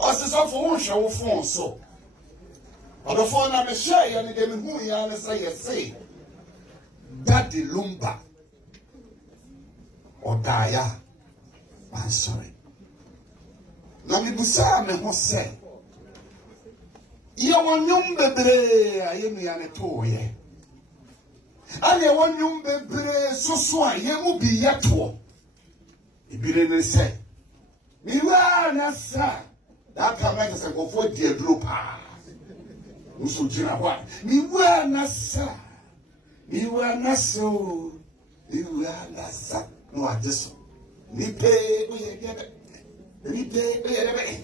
Osisa for show phone so. On the phone I'm share and them who you say Daddy Lumba or Daya. I'm sorry. Let me be sorry, me say. You want young baby, I am the toy. I want young baby, so you will be yet to. If you didn't say, me want sir. That can make us go for dear blue pa. Uso jina what? Me want sir. Me want so. Me want sir. No, I just. Me pay, we get it. Me pay, we get it.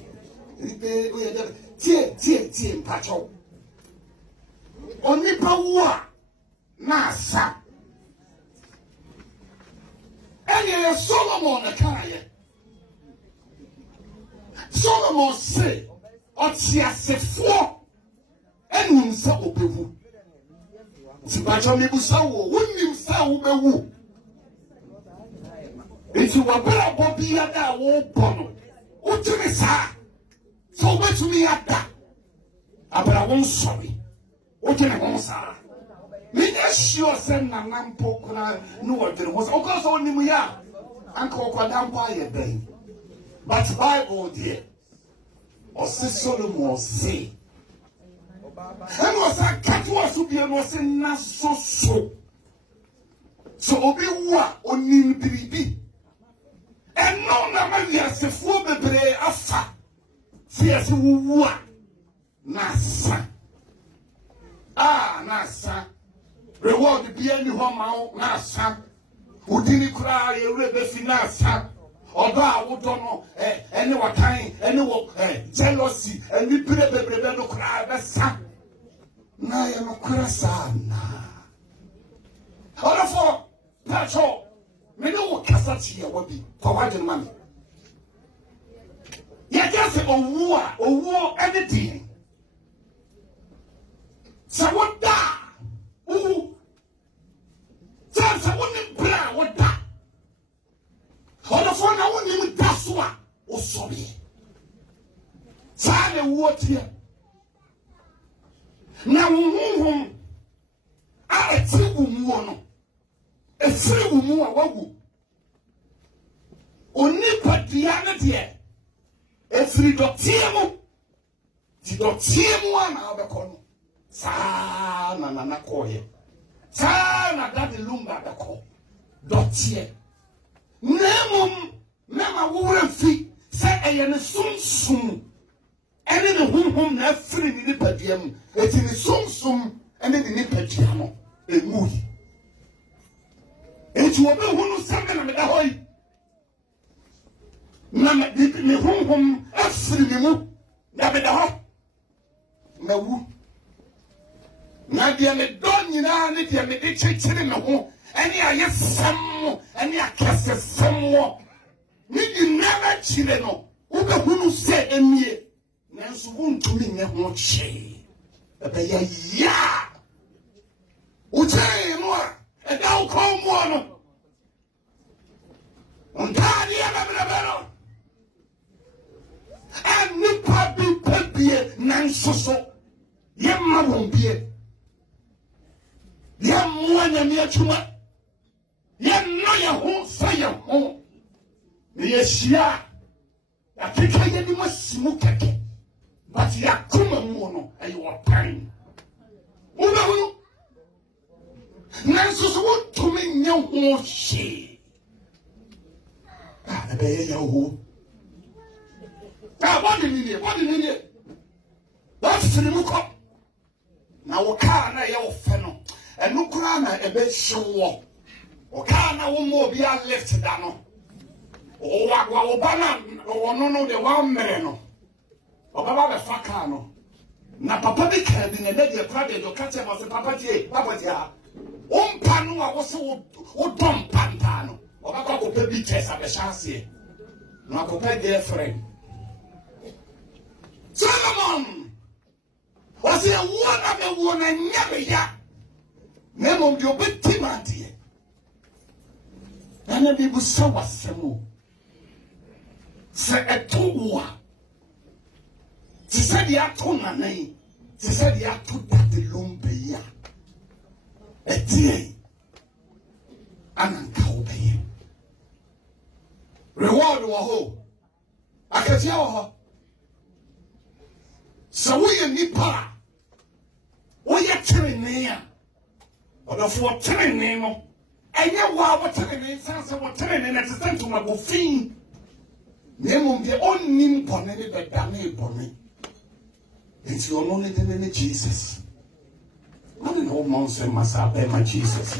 Me pay, we get it. Tie, pacho. Oni pa wa na sa. Ene Solomon na kaya. Solomon say, "Otiasefo, enum sa obewu." Ti pacho mi busa wo, wonim sa obewu. Iti wa bra bobi ada wo bono. Utumi sa. So wetumi ada. Abra won sorry. Utumi won sa. Me dey sure say nanam pokura no odere wo. O ko so onimu ya. Anka okwada mpo aye ben. But Bible dear. Or say Solomon say. And was a cat was to be a was not so. So obi wa onim bibi. And no number yes a fool bebre afa. Fierce wa nasa. Nasa. Reward be any home nasa. Udini cry a rebe finasa. Oba awodono ene wakan ene wo jealousy ene brebe no kra besa na ya no kra sana orofo pacho me no wo kasa chi ya wabi for wadi mami ya just owo anything sa woda sa woni bra woda Hono for na woni mu daso a o sobe. Sa le wotie. Na wuhum a eti wumu no. Efiri wumu a wawu. Oni padia na de. Efiri dotie mu. Di dotie mu ana obekọ no. Sa na koye. Sa na Daddy Lumba beko. Dotie. Nemum mema wura fi se eye ne sumsum ene ne humhum na afiri ni padiam eti ne sumsum ene ne padiam no emuyi eti wo be hunu sambe na me da hoyi na me humhum afiri ni mu na be da ho na wu na dia me don nyina ne dia me de chechire me ho any ayesam any akesesam ni never chile no ube hunu se emie nanso wuntumi nye ho che ebe ya uche no e da uko mo no ontani ya bebelo ani papi pepie nanso so yemma wombie yemma nyame atuma no ya ho fire ho ye shia ya keka ye ni masimu keke but ya kuma mu no ayo pan uno nanso so to me nya ho shi na be ya ho what do you need what fini mu ko na wo ka na ye wo fe no enu kura na ebe hyewo Okana umo bi a left dano. O wa obana no de wa mere no. Obaba be faka no. Na papa bi ka bi ne de kwa de do ka che mo se papa tie a. Umpa no a wo se wo dom panta no. Obaba ko pe bi chesa be chance. Na ko pe girlfriend. Solomon. Was a one nya ya. Nemo bi obeti mantie. Nana bibu sawa semu. Se etuwa. She said you have to nanay. She said you have to that the lumbeya. A day. And cowbay. Reward or ho. I can tell her. So we nipa. We are telling me. Or the 4 telling me. And you are telling me. Sansa was telling me that the to my buffin. Name the only ponny that damn pony. It's your only name, Jesus. I don't know, Monson must have my Jesus.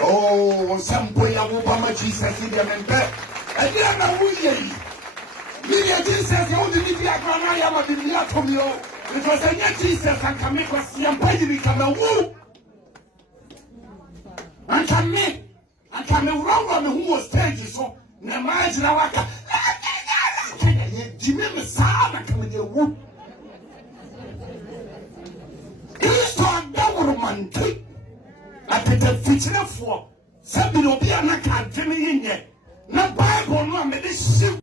Oh, some boy, I will buy my Jesus in the men. I didn't know who ye. Media Jesus, you only need to have I am a Biblia from you. Because I get Jesus and can make us young baby become a woo. And can make, and can wrong on who was stage so. Imagine how I can. Jimmy Messiah come with your whoop. It's on government. I put a feature for. Somebody will be an account, Jimmy in yet. Not Bible, no,